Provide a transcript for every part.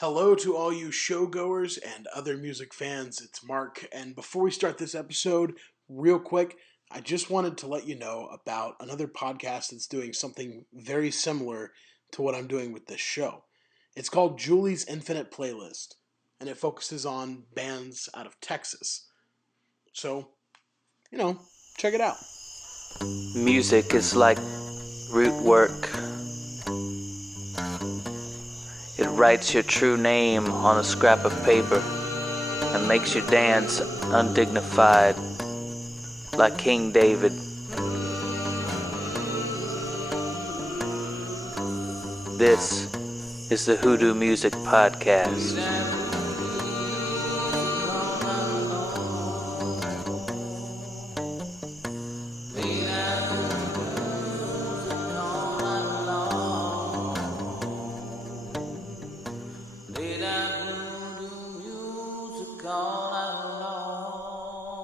Hello to all you showgoers and other music fans, it's Mark, and before we start this episode, real quick, I just wanted to let you know about another podcast that's doing something very similar to what I'm doing with this show. It's called Julie's Infinite Playlist, and it focuses on bands out of Texas. So, check it out. Music is like root work. It writes your true name on a scrap of paper and makes you dance undignified like King David. This is the Hoodoo Music Podcast.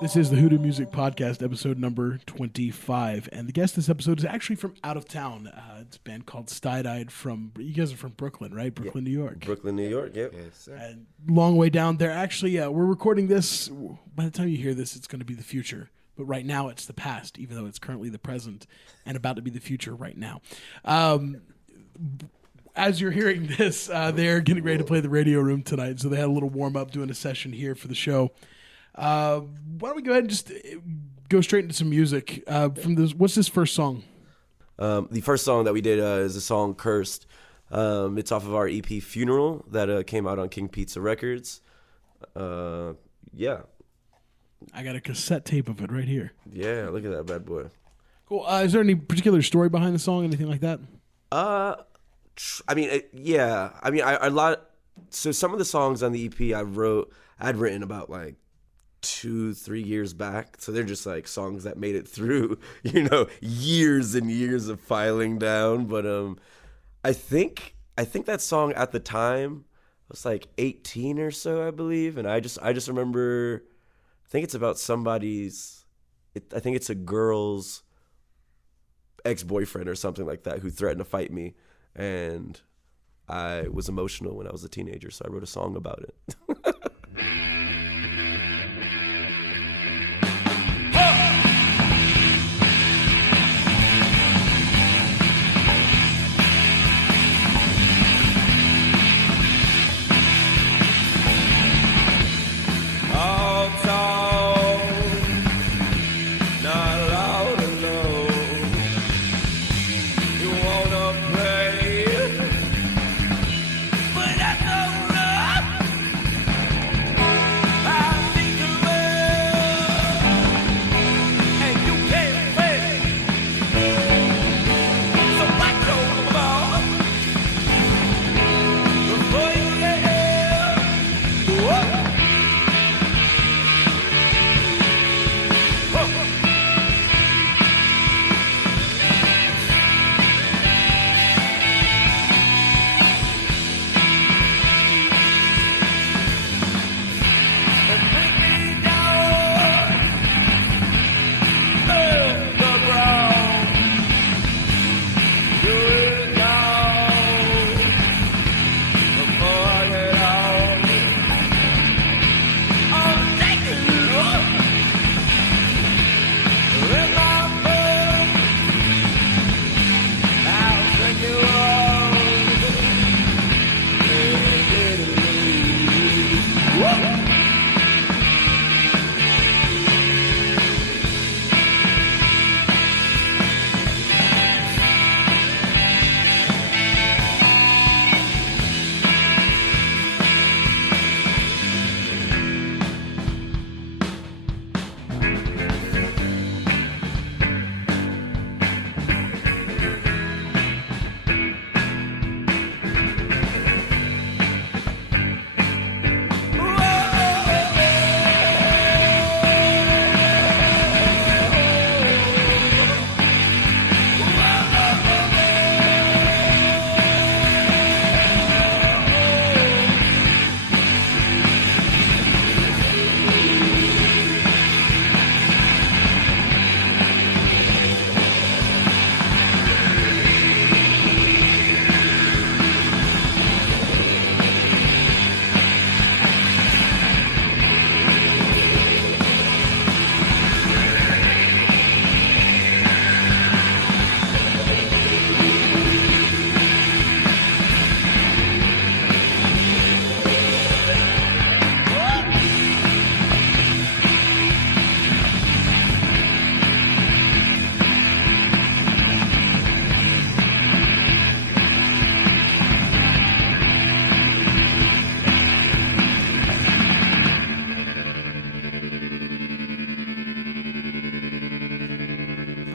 This is the Hoodoo Music Podcast, episode number 25, and the guest this episode is actually from out of town. It's a band called Stuyedeyed from, you guys are from Brooklyn, right? Brooklyn, New York. Brooklyn, New York, yep. Yes, sir. Long way down. They're actually, we're recording this, by the time you hear this, it's going to be the future. But right now it's the past, even though it's currently the present and about to be the future right now. As you're hearing this, they're getting ready to play the Radio Room tonight, so they had a little warm-up doing a session here for the show. Why don't we go ahead and just go straight into some music from this? What's this first song? The first song that we did is a song Cursed. It's off of our EP Funeral that came out on King Pizza Records. Yeah. I got a cassette tape of it right here. Yeah, look at that bad boy. Cool. Is there any particular story behind the song, anything like that? I so some of the songs on the EP I'd written about like 2-3 years back, so they're just like songs that made it through years and years of filing down. But I think that song at the time was like 18 or so, I believe, and I just remember, I think it's about I think it's a girl's ex-boyfriend or something like that who threatened to fight me, and I was emotional when I was a teenager, so I wrote a song about it.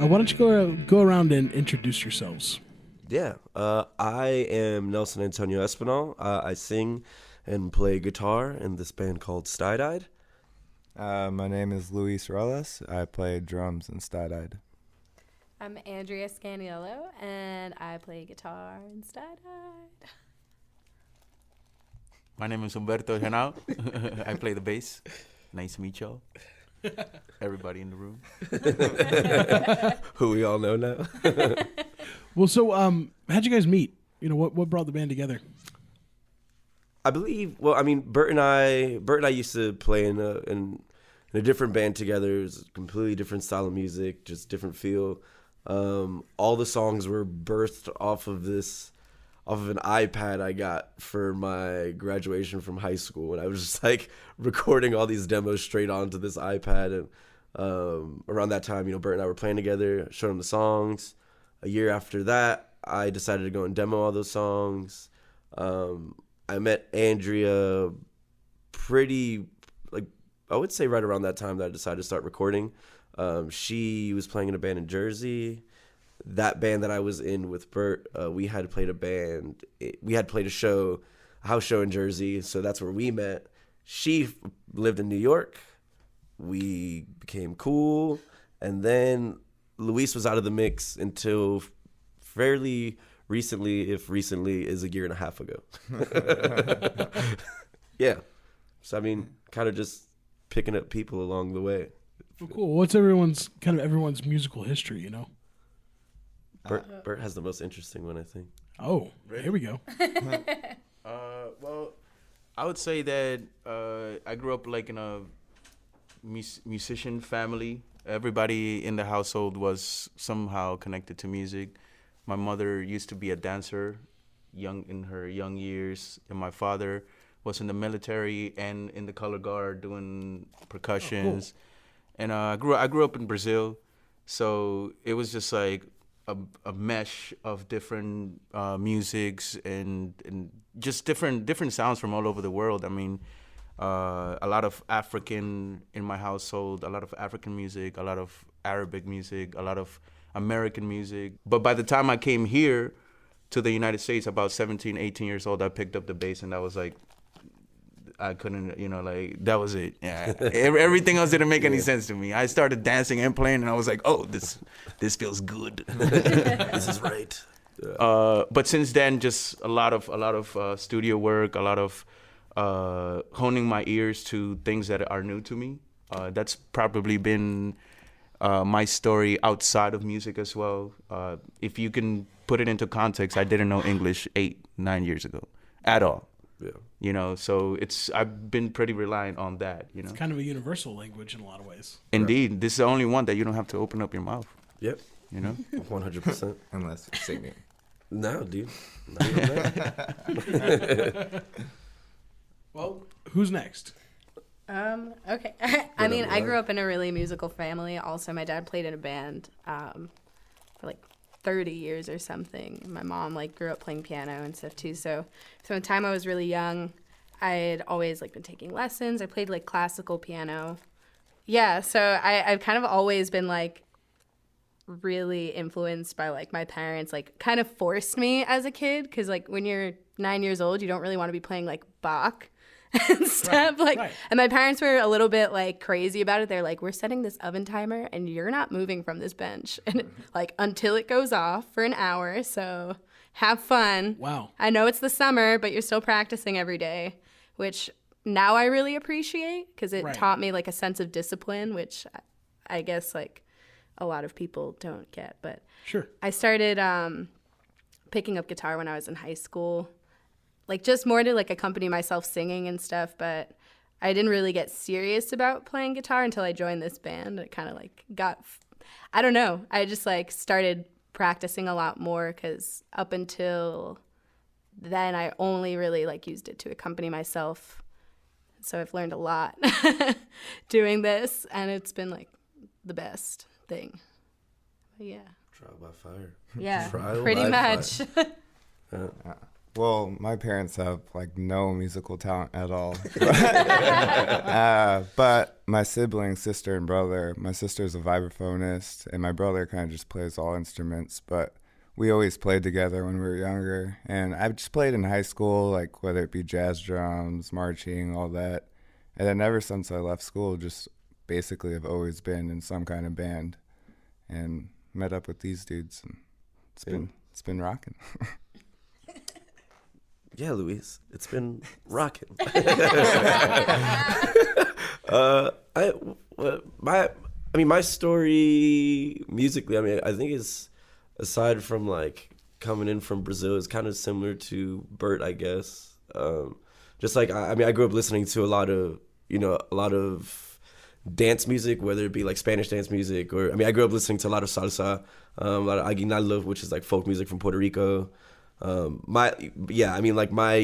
Why don't you go around and introduce yourselves? Yeah, I am Nelson Antonio Espinal. I sing and play guitar in this band called Stuyedeyed. My name is Luis Ruelas. I play drums in Stuyedeyed. I'm Andrea Scaniello, and I play guitar in Stuyedeyed. My name is Humberto Henao. I play the bass. Nice to meet y'all. Everybody in the room. Who we all know now. Well, so how'd you guys meet? You know, what brought the band together? I believe. Well, I mean, Bert and I used to play in a different band together. It was a completely different style of music, just different feel. All the songs were birthed off of an iPad I got for my graduation from high school, and I was just like recording all these demos straight onto this iPad. And around that time, Bert and I were playing together. Showed him the songs. A year after that, I decided to go and demo all those songs. I met Andrea I would say right around that time that I decided to start recording. She was playing in a band in Jersey. That band that I was in with Bert, we had played a house show in Jersey, so that's where we met. She lived in New York. We became cool, and then Luis was out of the mix until fairly recently, if recently is a year and a half ago. Yeah. So, I mean, kind of just picking up people along the way. Well, cool. What's everyone's musical history, you know? Bert has the most interesting one, I think. Oh, here we go. Well, I would say that I grew up like in a musician family. Everybody in the household was somehow connected to music. My mother used to be a dancer in her young years, and my father was in the military and in the color guard doing percussions. Oh, cool. And I grew up in Brazil, so it was just like a mesh of different musics and just different sounds from all over the world. I mean, a lot of African in my household, a lot of African music, a lot of Arabic music, a lot of American music. But by the time I came here to the United States, about 17, 18 years old, I picked up the bass, and I was like, I couldn't, that was it. Yeah. Everything else didn't make any sense to me. I started dancing and playing, and I was like, oh, this feels good. This is right. Yeah. But since then, just a lot of studio work, a lot of honing my ears to things that are new to me. That's probably been my story outside of music as well. If you can put it into context, I didn't know English 8-9 years ago at all. Yeah. So I've been pretty reliant on that, It's kind of a universal language in a lot of ways. Indeed. Right. This is the only one that you don't have to open up your mouth. Yep. 100%. Unless singing. No, dude. Not even that. Well, who's next? Okay. I mean, I grew up in a really musical family. Also, my dad played in a band for like 30 years or something. My mom grew up playing piano and stuff too. So from the time I was really young, I'd always been taking lessons. I played classical piano. Yeah, so I've kind of always been really influenced by my parents kind of forced me as a kid, because when you're 9 years old, you don't really want to be playing Bach and stuff. Right. And my parents were a little bit crazy about it. They're we're setting this oven timer and you're not moving from this bench and until it goes off for an hour. So have fun. Wow. I know it's the summer, but you're still practicing every day, which now I really appreciate, because it taught me a sense of discipline, which I guess a lot of people don't get. But sure, I started picking up guitar when I was in high school. Just more to accompany myself singing and stuff, but I didn't really get serious about playing guitar until I joined this band. It kind of I don't know. I just started practicing a lot more, because up until then I only really used it to accompany myself. So I've learned a lot doing this, and it's been the best thing. But yeah. Trial by fire. Yeah, Trial pretty by much. Fire. Well, my parents have like no musical talent at all. But my siblings, sister and brother, my sister's a vibraphonist, and my brother kind of just plays all instruments. But we always played together when we were younger, and I've just played in high school, like whether it be jazz drums, marching, all that. And then ever since I left school, just basically have always been in some kind of band, and met up with these dudes, and it's been rocking. Yeah, Luis, it's been rocking. My story musically, I think is, aside from like coming in from Brazil, is kind of similar to Bert, I guess. Just like I grew up listening to a lot of dance music, whether it be like Spanish dance music, or I grew up listening to a lot of salsa, a lot of aguinaldo, which is like folk music from Puerto Rico. My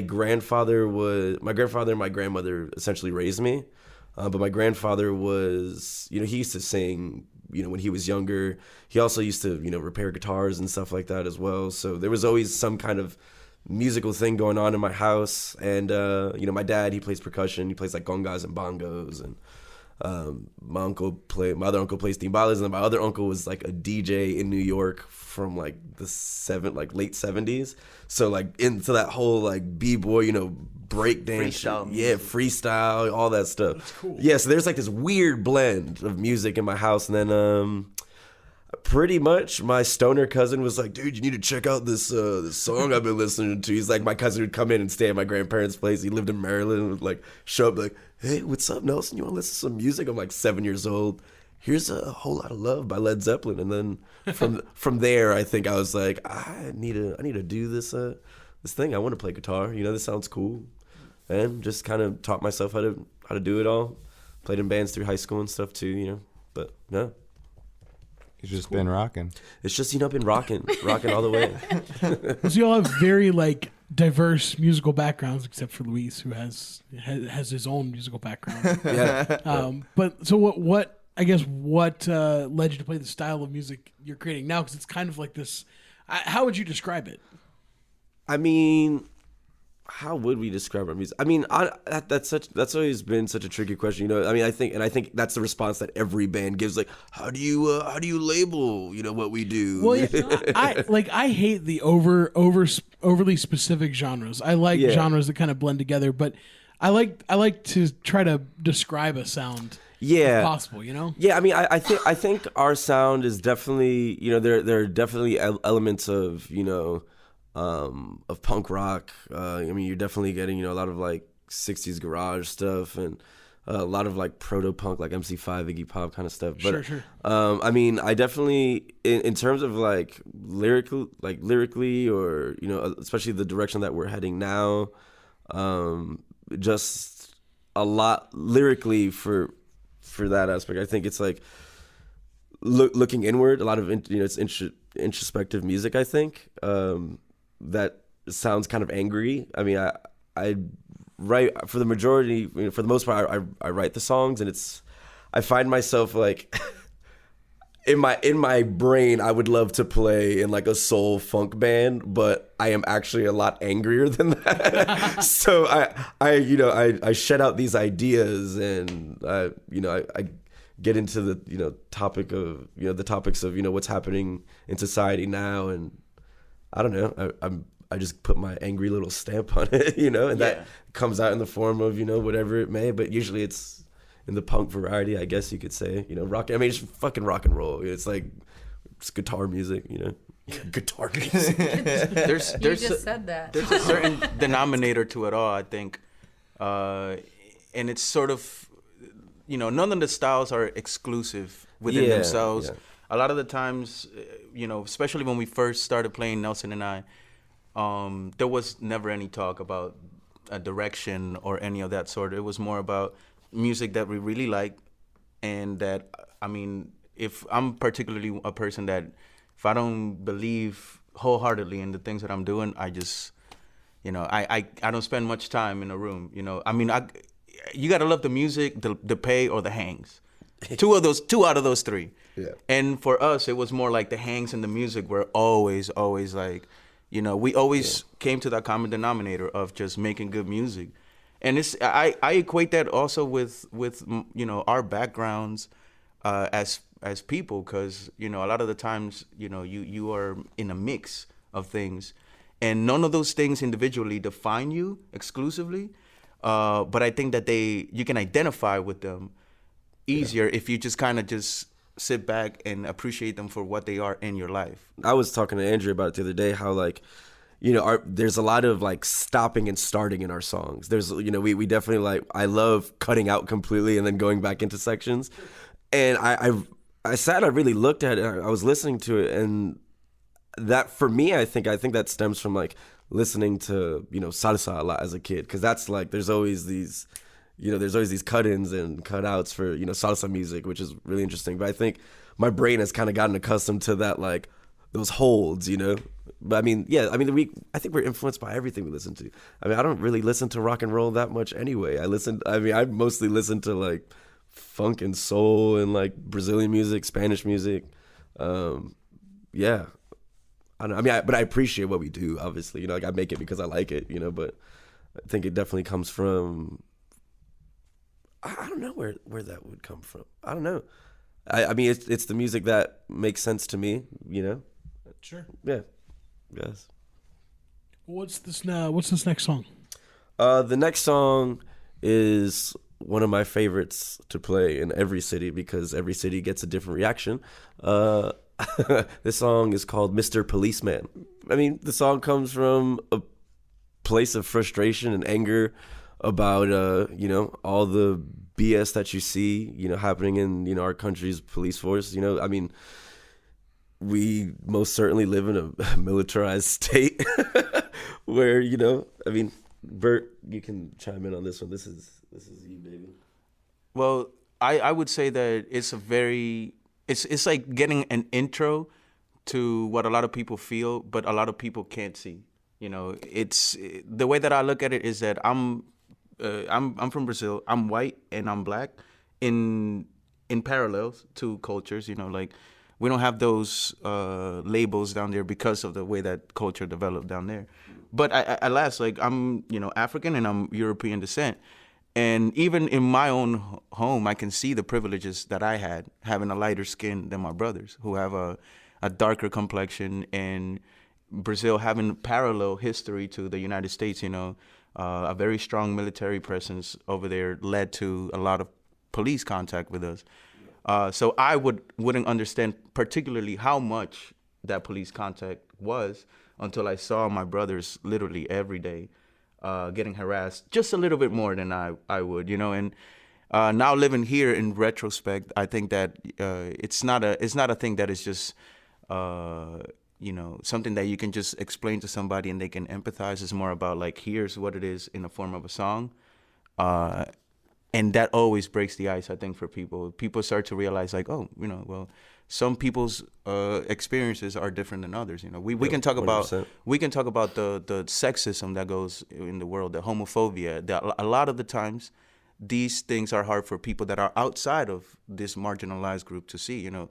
grandfather and my grandmother essentially raised me, but my grandfather was, he used to sing, when he was younger. He also used to, repair guitars and stuff like that as well. So there was always some kind of musical thing going on in my house. And my dad, he plays percussion. He plays like congas and bongos, and my other uncle plays timbales, and then my other uncle was like a DJ in New York from like the late 70s. So like into that whole like b-boy, break dance, freestyle, all that stuff. That's cool. Yeah, so there's like this weird blend of music in my house, and then pretty much my stoner cousin was like, dude, you need to check out this song I've been listening to. He's like, my cousin would come in and stay at my grandparents' place. He lived in Maryland, and would like show up like, hey, what's up, Nelson? You want to listen to some music? I'm like 7 years old. Here's A Whole Lot of Love by Led Zeppelin. And then from there, I think I was like, I need to do this thing. I want to play guitar. This sounds cool. And just kind of taught myself how to do it all. Played in bands through high school and stuff too, But no. You've just been rocking. It's just, been rocking all the way. So you all have very like diverse musical backgrounds, except for Luis, who has his own musical background. Yeah. But so what led you to play the style of music you're creating now? Because it's kind of like this. How would you describe it? How would we describe our music? That's always been such a tricky question. I think that's the response that every band gives. Like, how do you label, what we do? Well, I hate the overly specific genres. I like genres that kind of blend together, but I like to try to describe a sound. Yeah, if possible, Yeah, I think our sound is definitely, there are definitely elements of punk rock. You're definitely getting, a lot of like 60s garage stuff, and a lot of like proto-punk, like MC5, Iggy Pop kind of stuff. But, sure. I definitely, in terms of like lyrically, or, especially the direction that we're heading now, just a lot lyrically for that aspect. I think it's like looking inward, a lot of, it's introspective music, I think. That sounds kind of angry. I write for the majority, for the most part, I write the songs, and I find myself like in my brain, I would love to play in like a soul funk band, but I am actually a lot angrier than that. So I shed out these ideas, and I get into the topic of the topics of what's happening in society now, and I don't know. I just put my angry little stamp on it, and that comes out in the form of whatever it may. But usually it's in the punk variety, I guess you could say. Rock. It's fucking rock and roll. It's like it's guitar music. Guitar music. You just said that. There's a certain denominator to it all, I think, and it's sort of none of the styles are exclusive within themselves. Yeah. A lot of the times, especially when we first started playing, Nelson and I, there was never any talk about a direction or any of that sort. It was more about music that we really like, and that, if I'm particularly a person that, if I don't believe wholeheartedly in the things that I'm doing, I just, I don't spend much time in a room. You got to love the music, the pay, or the hangs. Two out of those three. Yeah. And for us, it was more like the hangs and the music were always like, You know, we always came to that common denominator of just making good music. And I equate that also with you know, our backgrounds as people, because you know, a lot of the times, you know, you are in a mix of things, and none of those things individually define you exclusively, but I think that you can identify with them easier if you just kind of just sit back and appreciate them for what they are in your life. I was talking to Andrew about it the other day, how like, you know, there's a lot of like stopping and starting in our songs. There's, you know, we definitely like, I love cutting out completely and then going back into sections. And I sat, I really looked at it, I was listening to it, and that for me, I think that stems from like listening to, you know, salsa a lot as a kid, because that's like, there's always these cut-ins and cut-outs for, you know, salsa music, which is really interesting. But I think my brain has kind of gotten accustomed to that, like those holds, you know. But I mean, yeah, I mean, I think we're influenced by everything we listen to. I mean, I don't really listen to rock and roll that much anyway. I mostly listen to like funk and soul and like Brazilian music, Spanish music. Yeah. But I appreciate what we do, obviously. You know, like I make it because I like it, you know, but I think it definitely comes from, I don't know where that would come from. I don't know. I mean, it's the music that makes sense to me, you know? Sure. Yeah. Yes. What's this next song? The next song is one of my favorites to play in every city, because every city gets a different reaction. This song is called Mr. Policeman. I mean, the song comes from a place of frustration and anger about, you know, all the BS that you see, you know, happening in, you know, our country's police force. You know, I mean, we most certainly live in a militarized state where, you know, I mean, Bert, you can chime in on this one. This is you, baby. Well, I would say that it's like getting an intro to what a lot of people feel, but a lot of people can't see. You know, it's the way that I look at it is that I'm from Brazil. I'm white and I'm black in parallels to cultures. You know, like we don't have those labels down there because of the way that culture developed down there. But at last, like I'm, you know, African and I'm European descent. And even in my own home, I can see the privileges that I had having a lighter skin than my brothers who have a darker complexion, and Brazil having parallel history to the United States, you know, a very strong military presence over there led to a lot of police contact with us. So I wouldn't understand particularly how much that police contact was until I saw my brothers literally every day getting harassed just a little bit more than I would, you know. And now living here in retrospect, I think that it's not a thing that is just you know, something that you can just explain to somebody and they can empathize. It's more about like, here's what it is in the form of a song. And that always breaks the ice, I think, for people. People start to realize like, oh, you know, well, some people's experiences are different than others. You know, we can talk 100%. about the sexism that goes in the world, the homophobia. That a lot of the times, these things are hard for people that are outside of this marginalized group to see. You know,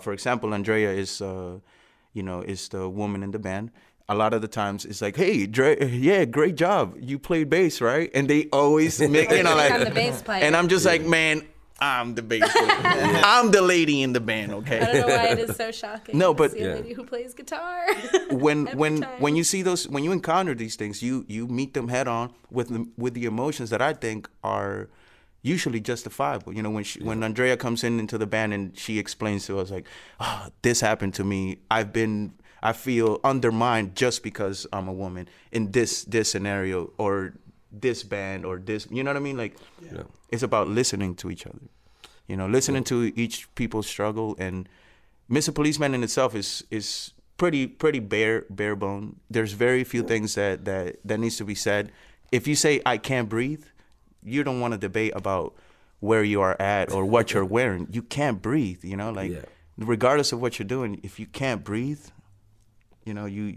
for example, Andrea is, you know, is the woman in the band. A lot of the times it's like, hey, Dre, yeah, great job. You played bass, right? And they always make, you know, like, I'm the bass player. And I'm just like, man, I'm the bass player. I'm the lady in the band, okay? I don't know why it is so shocking. No, but to see a lady who plays guitar. when you see those, when you encounter these things, you meet them head on with the emotions that I think are usually justifiable. You know, when Andrea comes into the band and she explains to us like, oh, this happened to me. I feel undermined just because I'm a woman in this scenario or this band or this, you know what I mean? Like, it's about listening to each other, you know, listening to each people's struggle. And Mr. Policeman in itself is pretty bare bone. There's very few things that needs to be said. If you say, I can't breathe, you don't want to debate about where you are at or what you're wearing. You can't breathe, you know, like regardless of what you're doing, if you can't breathe, you know, you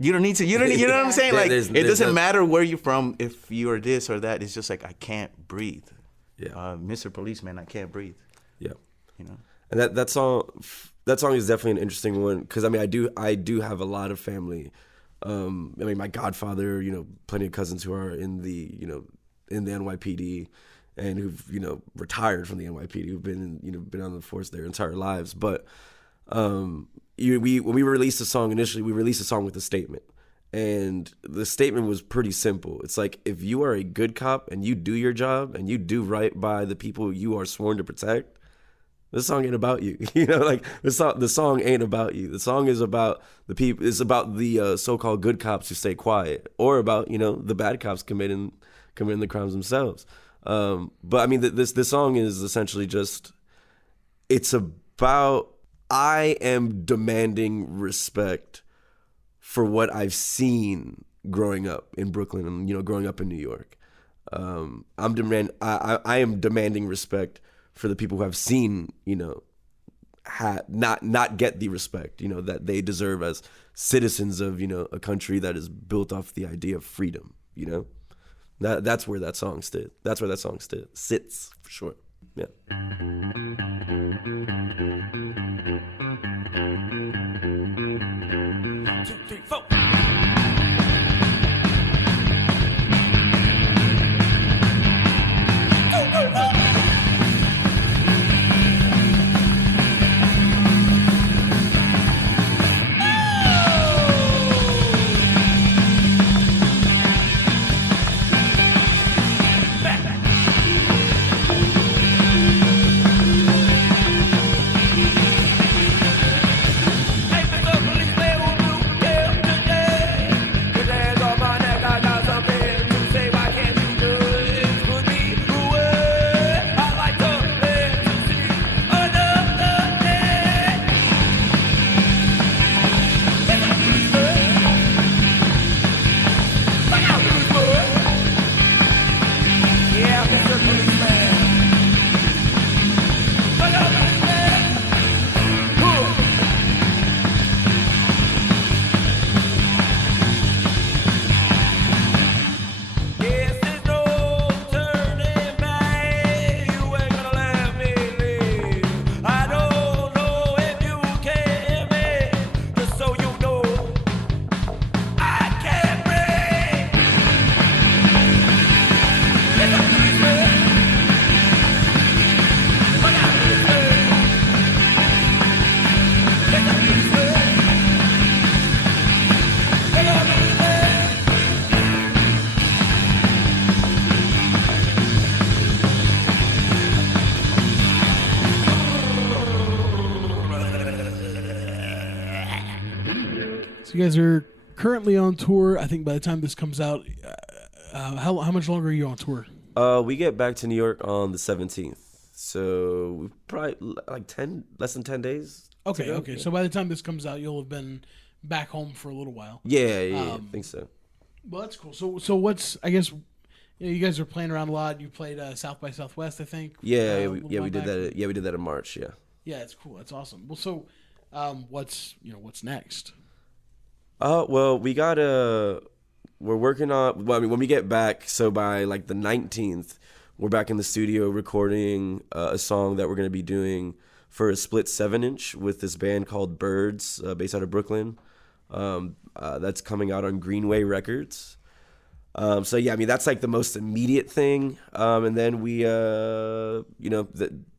don't need to, you know what I'm saying? Like, it doesn't matter where you're from, if you're this or that. It's just like, I can't breathe. Yeah. Mr. Policeman, I can't breathe. Yeah. You know? And that song, that song is definitely an interesting one because I mean I do have a lot of family. I mean my godfather, plenty of cousins who are in the NYPD and who've retired from the NYPD, who've been on the force their entire lives. But when we released the song initially, we released a song with a statement. And the statement was pretty simple. It's like, if you are a good cop and you do your job and you do right by the people you are sworn to protect, this song ain't about you. Like the song ain't about you. The song is about the people. It's about the so-called good cops who stay quiet, or about the bad cops committing the crimes themselves. But I mean, this song is essentially just, it's about, I am demanding respect for what I've seen growing up in Brooklyn and growing up in New York. I am demanding respect for the people who have seen not get the respect that they deserve as citizens of a country that is built off the idea of freedom. That's where that song stood. That's where that song sits for sure. Yeah. You guys are currently on tour. I think by the time this comes out, how much longer are you on tour? We get back to New York on the 17th, so probably like less than 10 days. Okay. Yeah. So by the time this comes out, you'll have been back home for a little while. Yeah, I think so. Well, that's cool. So what's, I guess, you guys are playing around a lot. You played South by Southwest, I think. Yeah, we did that. Yeah, we did that in March. Yeah. Yeah, it's cool. That's awesome. Well, so what's next? Well, we're working on, well, I mean, when we get back, so by like the 19th, we're back in the studio recording a song that we're going to be doing for a split 7-inch with this band called Birds, based out of Brooklyn. That's coming out on Greenway Records. So yeah, I mean, that's like the most immediate thing. And then we, the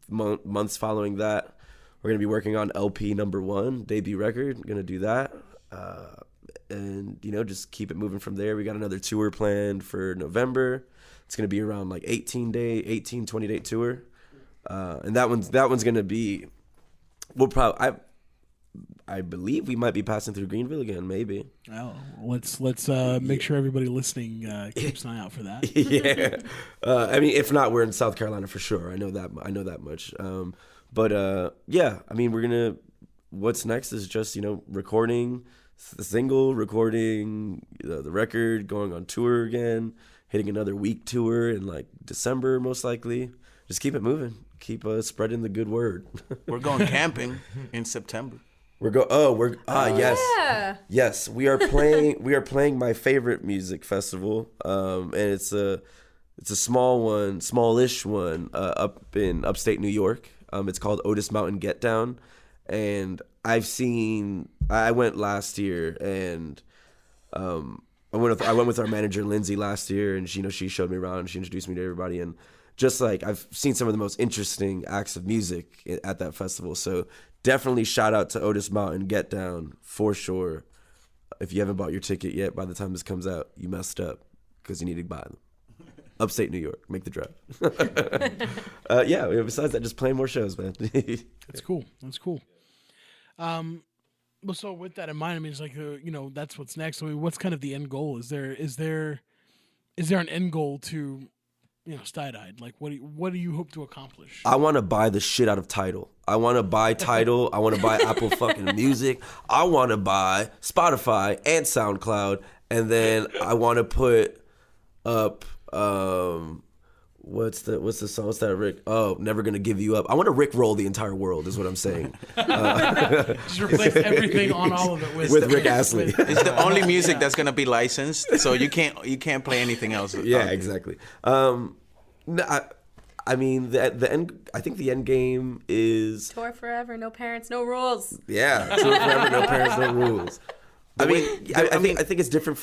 months following that, we're going to be working on LP number 1, debut record. Going to do that. And just keep it moving from there. We got another tour planned for November. It's gonna be around like 20 day tour, and that one's gonna be. We'll probably I believe we might be passing through Greenville again, maybe. Oh, let's make sure everybody listening keeps an eye out for that. Yeah, I mean, if not, we're in South Carolina for sure. I know that much. But yeah, I mean, what's next is just recording the single, recording the record, going on tour again, hitting another week tour in like December most likely. Just keep it moving, keep spreading the good word. We're going camping in September. Yes, we are playing my favorite music festival, and it's a smallish one up in upstate New York. It's called Otis Mountain Get Down. And I went last year, and I went with our manager Lindsay last year, and she showed me around. She introduced me to everybody, and just like I've seen some of the most interesting acts of music at that festival. So definitely shout out to Otis Mountain, Get Down for sure. If you haven't bought your ticket yet, by the time this comes out, you messed up because you need to buy them. Upstate New York, make the drive. Besides that, just playing more shows, man. That's cool. Well, so with that in mind, I mean, it's like that's what's next. I mean, what's kind of the end goal? Is there an end goal to Stuyedeyed? Like, what do you hope to accomplish? I want to buy the shit out of Tidal. I want to buy Tidal. I want to buy Apple fucking Music. I want to buy Spotify and SoundCloud, and then I want to put up what's the song? What's that, Rick? Oh, Never Gonna Give You Up. I want to Rick roll the entire world, is what I'm saying. Just replace everything on all of it with Rick Astley. It's the only music that's gonna be licensed, so you can't play anything else. Yeah, exactly. No, I mean the end. I think the end game is tour forever, no parents, no rules. Yeah, tour forever, no parents, no rules. I think it's different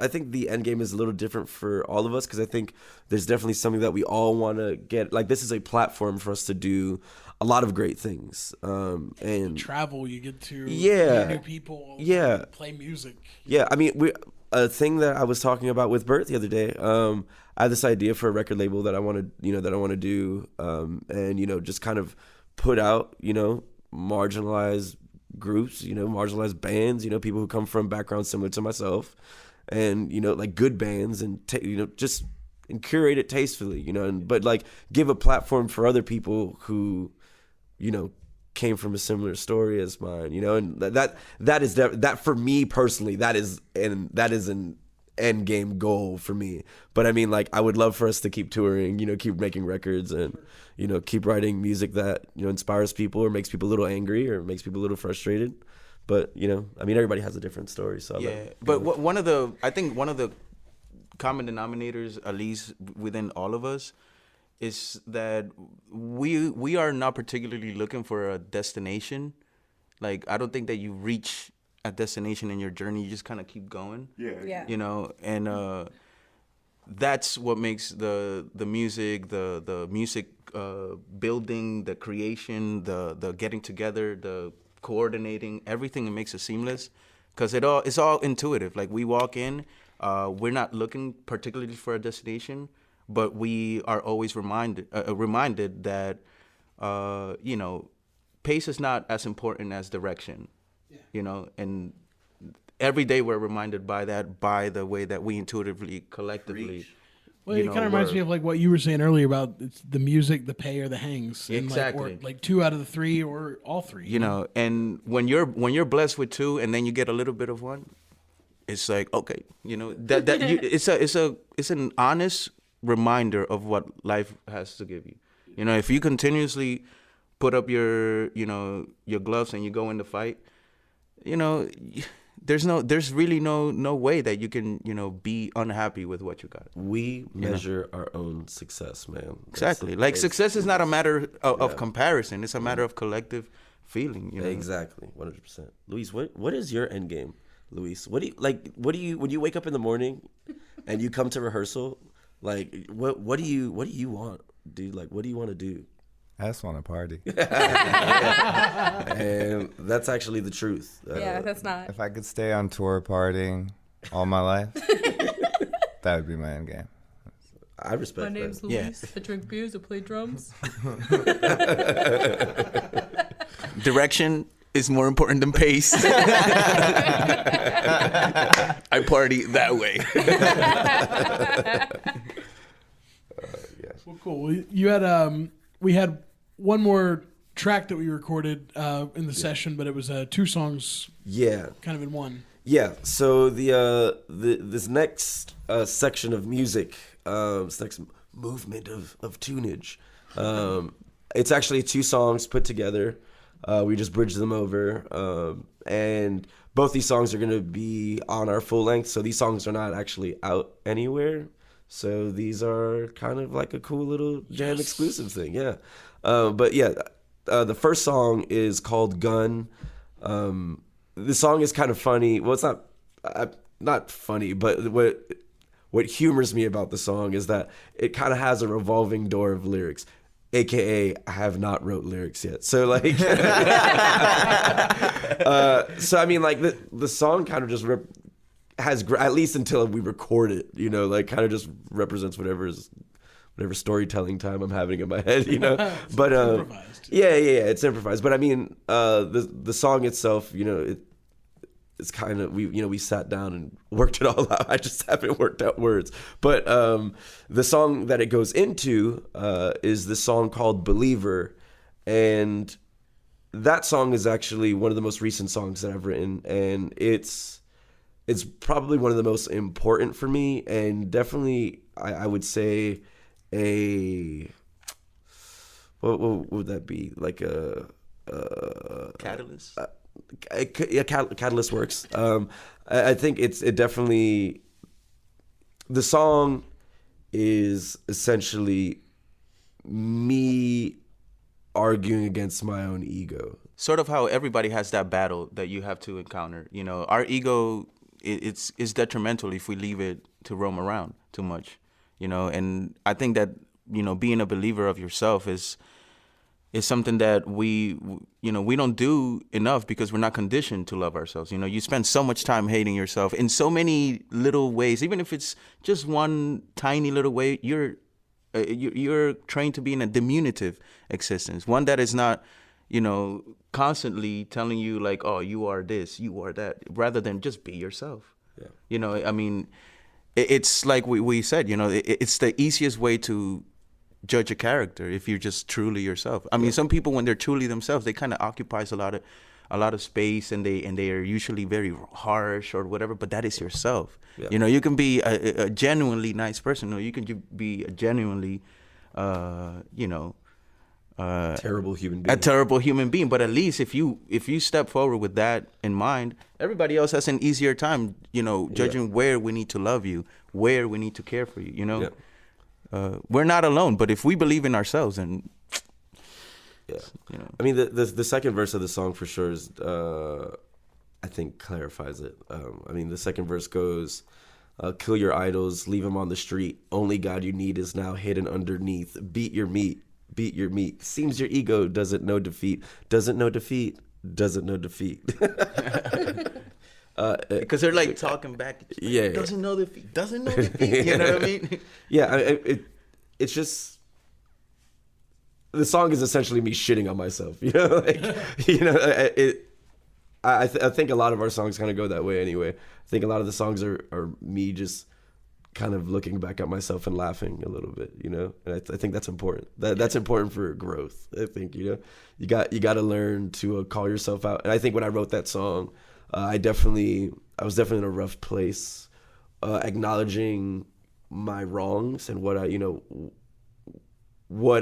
I think the end game is a little different for all of us, because I think there's definitely something that we all want to get. Like, this is a platform for us to do a lot of great things. And travel, you get to meet new people, play music. Yeah, I mean, a thing that I was talking about with Bert the other day. I had this idea for a record label that I want to do, and just kind of put out, marginalized groups, marginalized bands, people who come from backgrounds similar to myself, and like good bands, and just and curate it tastefully, but like give a platform for other people who came from a similar story as mine, and that for me personally, that is an end game goal for me. But I mean, like, I would love for us to keep touring, keep making records, and keep writing music that inspires people or makes people a little angry or makes people a little frustrated. But I mean, everybody has a different story. So but one of the common denominators, at least within all of us, is that we are not particularly looking for a destination. Like, I don't think that you reach a destination in your journey. You just kind of keep going. Yeah. And that's what makes the music, the music building, the creation, the getting together, the coordinating, everything. It makes it seamless, because it's all intuitive. Like, we walk in, we're not looking particularly for a destination, but we are always reminded that pace is not as important as direction. And every day we're reminded by the way that we intuitively, collectively. Well, it kind of reminds me of like what you were saying earlier about the music, the pay, or the hangs. Exactly. And like 2 out of the 3 or all 3. And when you're blessed with 2 and then you get a little bit of 1, it's like, okay, it's an honest reminder of what life has to give you. If you continuously put up your gloves and you go in the fight, there's really no way that you can be unhappy with what you got. We measure our own success, man. Exactly. Like, success is not a matter of comparison. It's a matter of collective feeling. Exactly, 100%. Luis, what is your end game, Luis? What do you when you wake up in the morning and you come to rehearsal? Like, what do you want, dude? Like, what do you want to do? I just want to party. And that's actually the truth. That's not. If I could stay on tour partying all my life, that would be my end game. I respect that. My name's Luis. I drink beers. I play drums. Direction is more important than pace. I party that way. Well, cool. You had we had one more track that we recorded in the session, but it was 2 songs. Yeah. Kind of in one. Yeah. So this next section of music, this next movement of tunage, it's actually 2 songs put together. We just bridged them over, and both these songs are going to be on our full length. So these songs are not actually out anywhere. So these are kind of like a cool little jam exclusive thing. Yeah. But yeah, the first song is called Gun. The song is kind of funny. Well, it's not funny, but what humors me about the song is that it kind of has a revolving door of lyrics, aka I have not wrote lyrics yet. So like, so I mean, like the song kind of just has at least until we record it, you know, like kind of just represents whatever storytelling time I'm having in my head, you know. But improvised. Yeah, it's improvised. But I mean, the song itself, you know, it's kind of we sat down and worked it all out. I just haven't worked out words. But the song that it goes into is the song called Believer, and that song is actually one of the most recent songs that I've written, and it's probably one of the most important for me, and definitely I would say what would that be, like a Catalyst. Catalyst works. I think it definitely, the song is essentially me arguing against my own ego. Sort of how everybody has that battle that you have to encounter. You know, our ego, it's detrimental if we leave it to roam around too much. You know, and I think that, you know, being a believer of yourself is something that we don't do enough because we're not conditioned to love ourselves. You know, you spend so much time hating yourself in so many little ways. Even if it's just one tiny little way, you're trained to be in a diminutive existence, one that is not, you know, constantly telling you like, oh, you are this, you are that, rather than just be yourself. Yeah. You know, I mean, it's like we said, you know, it's the easiest way to judge a character if you're just truly yourself. I mean, some people, when they're truly themselves, they kind of occupies a lot of space, and they are usually very harsh or whatever. But that is yourself. Yeah. You know, you can be a genuinely nice person, or you can be a genuinely, Terrible human being. A terrible human being. But at least if you step forward with that in mind, everybody else has an easier time, you know, judging where we need to love you, where we need to care for you, you know. Yeah. We're not alone, but if we believe in ourselves, and yeah, you know. I mean, the second verse of the song for sure is, I think, clarifies it. I mean, the second verse goes, kill your idols, leave them on the street. Only God you need is now hidden underneath. Beat your meat. Seems your ego doesn't know defeat. Doesn't know defeat. Because they're like talking back. Yeah. Doesn't know defeat. Doesn't know defeat. You know what I mean? Yeah. It's just, the song is essentially me shitting on myself. You know, like, you know, I think a lot of our songs kind of go that way anyway. I think a lot of the songs are me just kind of looking back at myself and laughing a little bit, you know. And I think that's important. That's important for growth. I think, you know, you got to learn to call yourself out. And I think when I wrote that song, I was definitely in a rough place, acknowledging my wrongs and what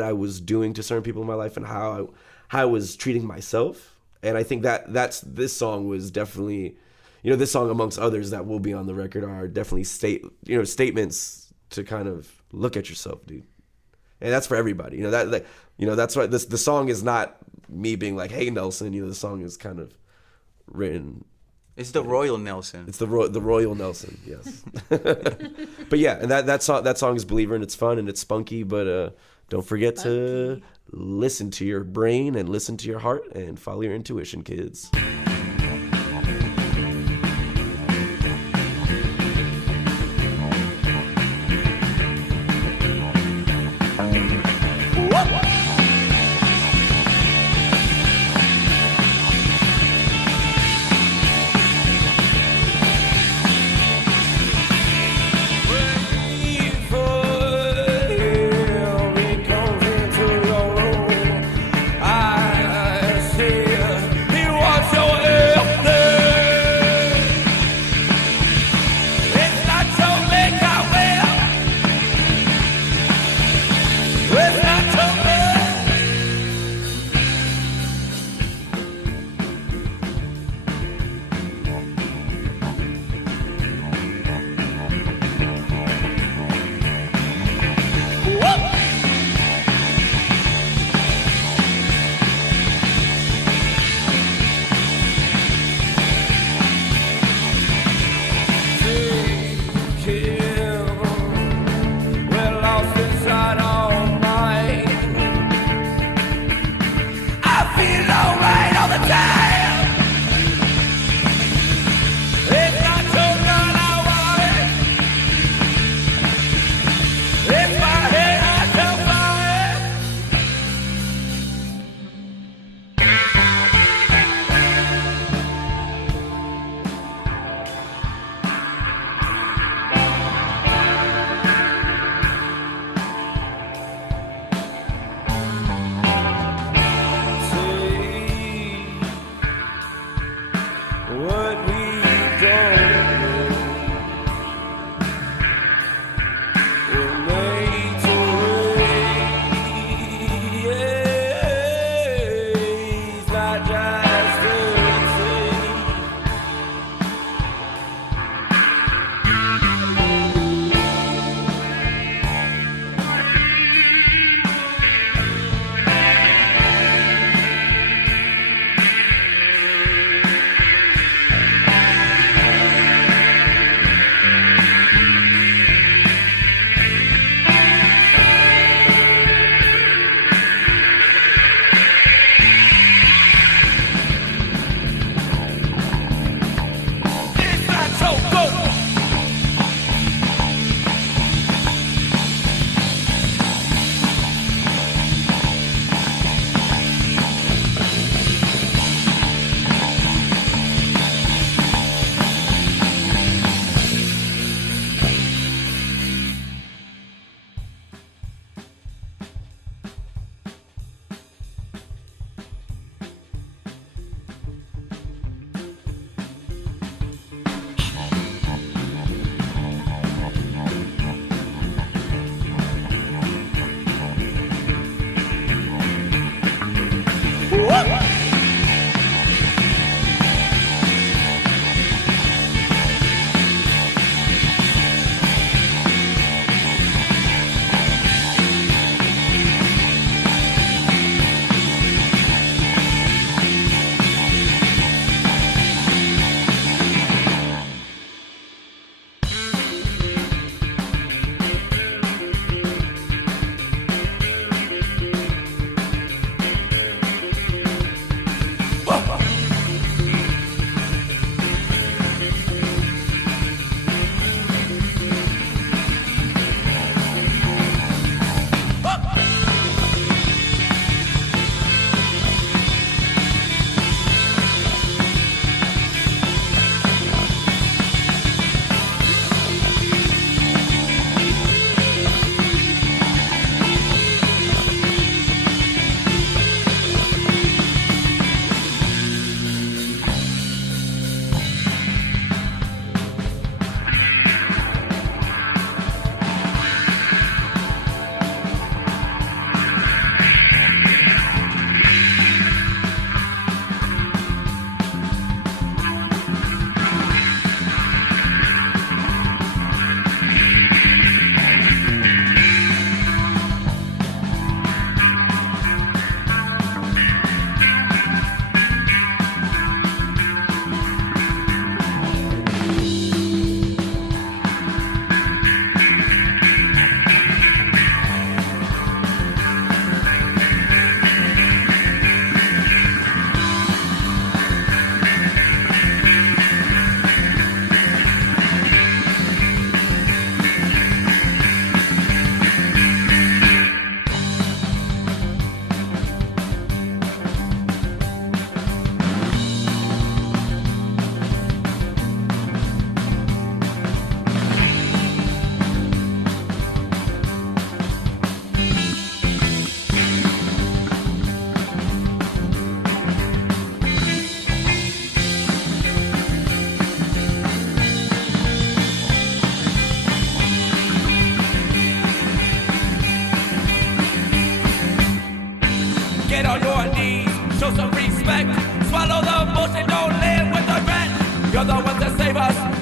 I was doing to certain people in my life, and how I was treating myself. And I think this song was definitely, you know, this song amongst others that will be on the record are definitely statements to kind of look at yourself, dude. And that's for everybody. You know, that's why the song is not me being like, hey, Nelson. You know, the song is kind of written. It's the Royal Nelson. It's the Royal Nelson, yes. But yeah, and that song is Believer, and it's fun and it's spunky, but don't forget to listen to your brain and listen to your heart and follow your intuition, kids. It's not too late.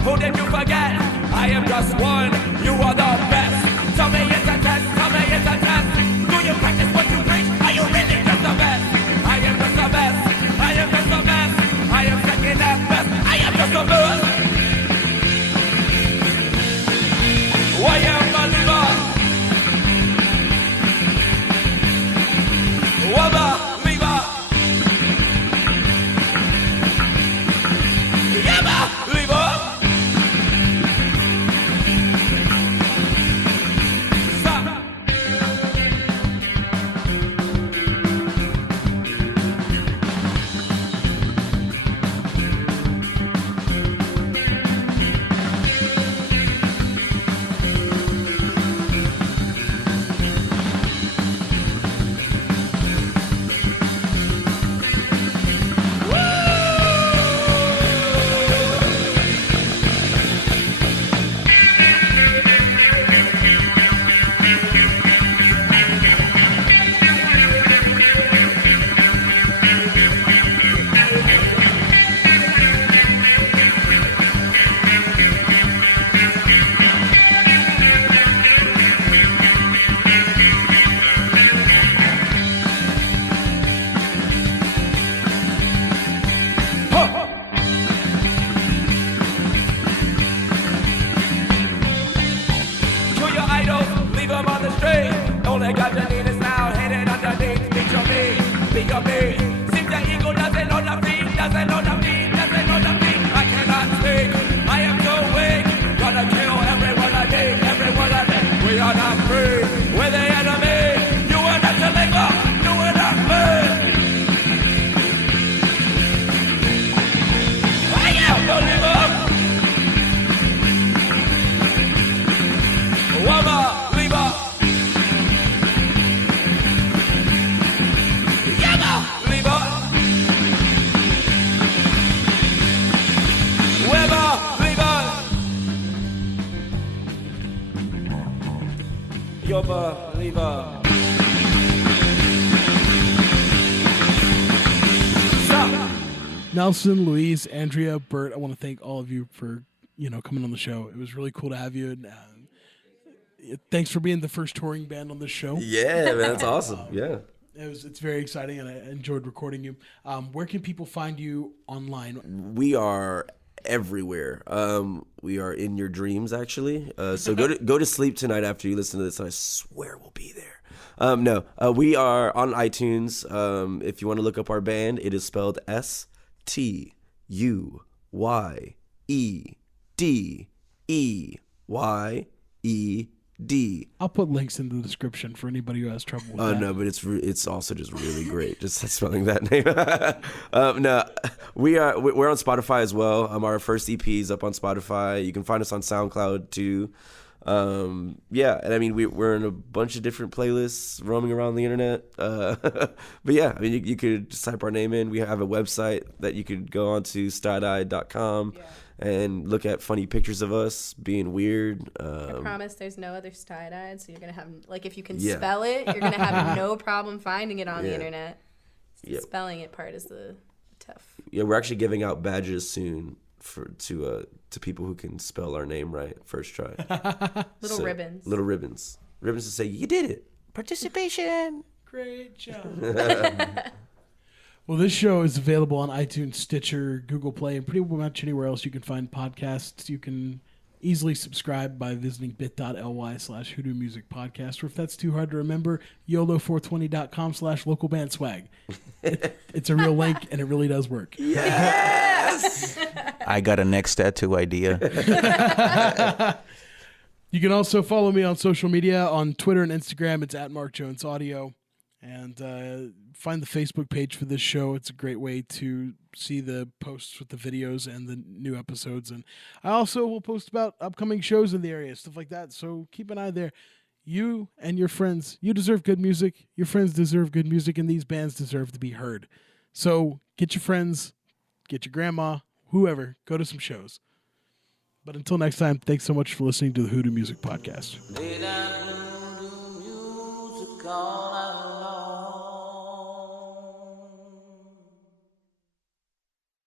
Who did you forget? I am just one. You are the best. Tell me it's a test. Tell me it's a test. Do you practice what you preach? Are you really just the best? I am just the best. I am just the best. I am second at best. I am just the best. I am a believer. You're a believer. Nelson, Louise, Andrea, Bert, I want to thank all of you for, coming on the show. It was really cool to have you. And thanks for being the first touring band on this show. Yeah, man, that's awesome. Yeah. It's very exciting, and I enjoyed recording you. Where can people find you online? We are everywhere. We are in your dreams, actually. So go to sleep tonight after you listen to this, and I swear we'll be there. We are on iTunes. If you want to look up our band, it is spelled Stuyedeyed. I'll put links in the description for anybody who has trouble with that. No, but it's also just really great just spelling that name. We're on Spotify as well. Our first EP is up on Spotify. You can find us on SoundCloud too. And I mean we're in a bunch of different playlists roaming around the internet. But yeah, I mean you could just type our name in. We have a website that you could go on to stuyedeyed.com. And look at funny pictures of us being weird. I promise there's no other Stuyedeyed, so you're going to have, if you can spell it, you're going to have no problem finding it on the internet. The spelling it part is the tough. Yeah, we're actually giving out badges soon to people who can spell our name right first try. Ribbons. Little ribbons. Ribbons to say, you did it. Participation. Great job. Well, this show is available on iTunes, Stitcher, Google Play, and pretty much anywhere else you can find podcasts. You can easily subscribe by visiting bit.ly/Hoodoo Music Podcast, or if that's too hard to remember, YOLO420.com/local band swag. It's a real link, and it really does work. Yes! I got a next tattoo idea. You can also follow me on social media on Twitter and Instagram. It's @MarkJonesAudio. And find the Facebook page for this show. It's a great way to see the posts with the videos and the new episodes. And I also will post about upcoming shows in the area, stuff like that. So keep an eye there. You and your friends, you deserve good music. Your friends deserve good music, and these bands deserve to be heard. So get your friends, get your grandma, whoever, go to some shows. But until next time, thanks so much for listening to the Hoodoo Music Podcast. Lay down Hoodoo music all